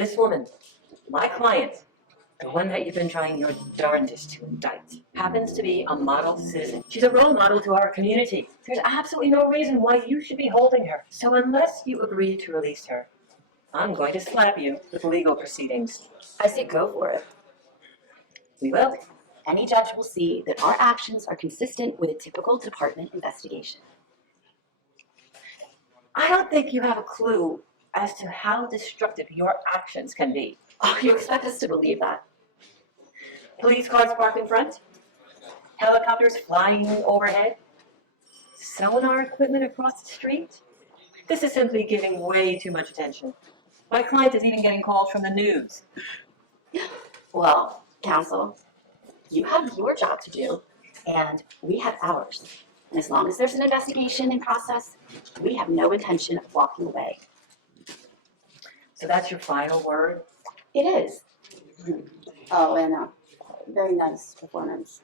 This woman, my client, the one that you've been trying your darndest to indict, happens to be a model citizen. She's a role model to our community. There's absolutely no reason why you should be holding her. So unless you agree to release her, I'm going to slap you with legal proceedings. I say go for it. We will. Any judge will see that our actions are consistent with a typical department investigation. I don't think you have a clue as to how destructive your actions can be. Oh, you expect us to believe that? Police cars parked in front, helicopters flying overhead, sonar equipment across the street. This is simply giving way too much attention. My client is even getting calls from the news. Well, counsel, you have your job to do, and we have ours. And as long as there's an investigation in process, we have no intention of walking away. So that's your final word? It is. Oh, and very nice performance.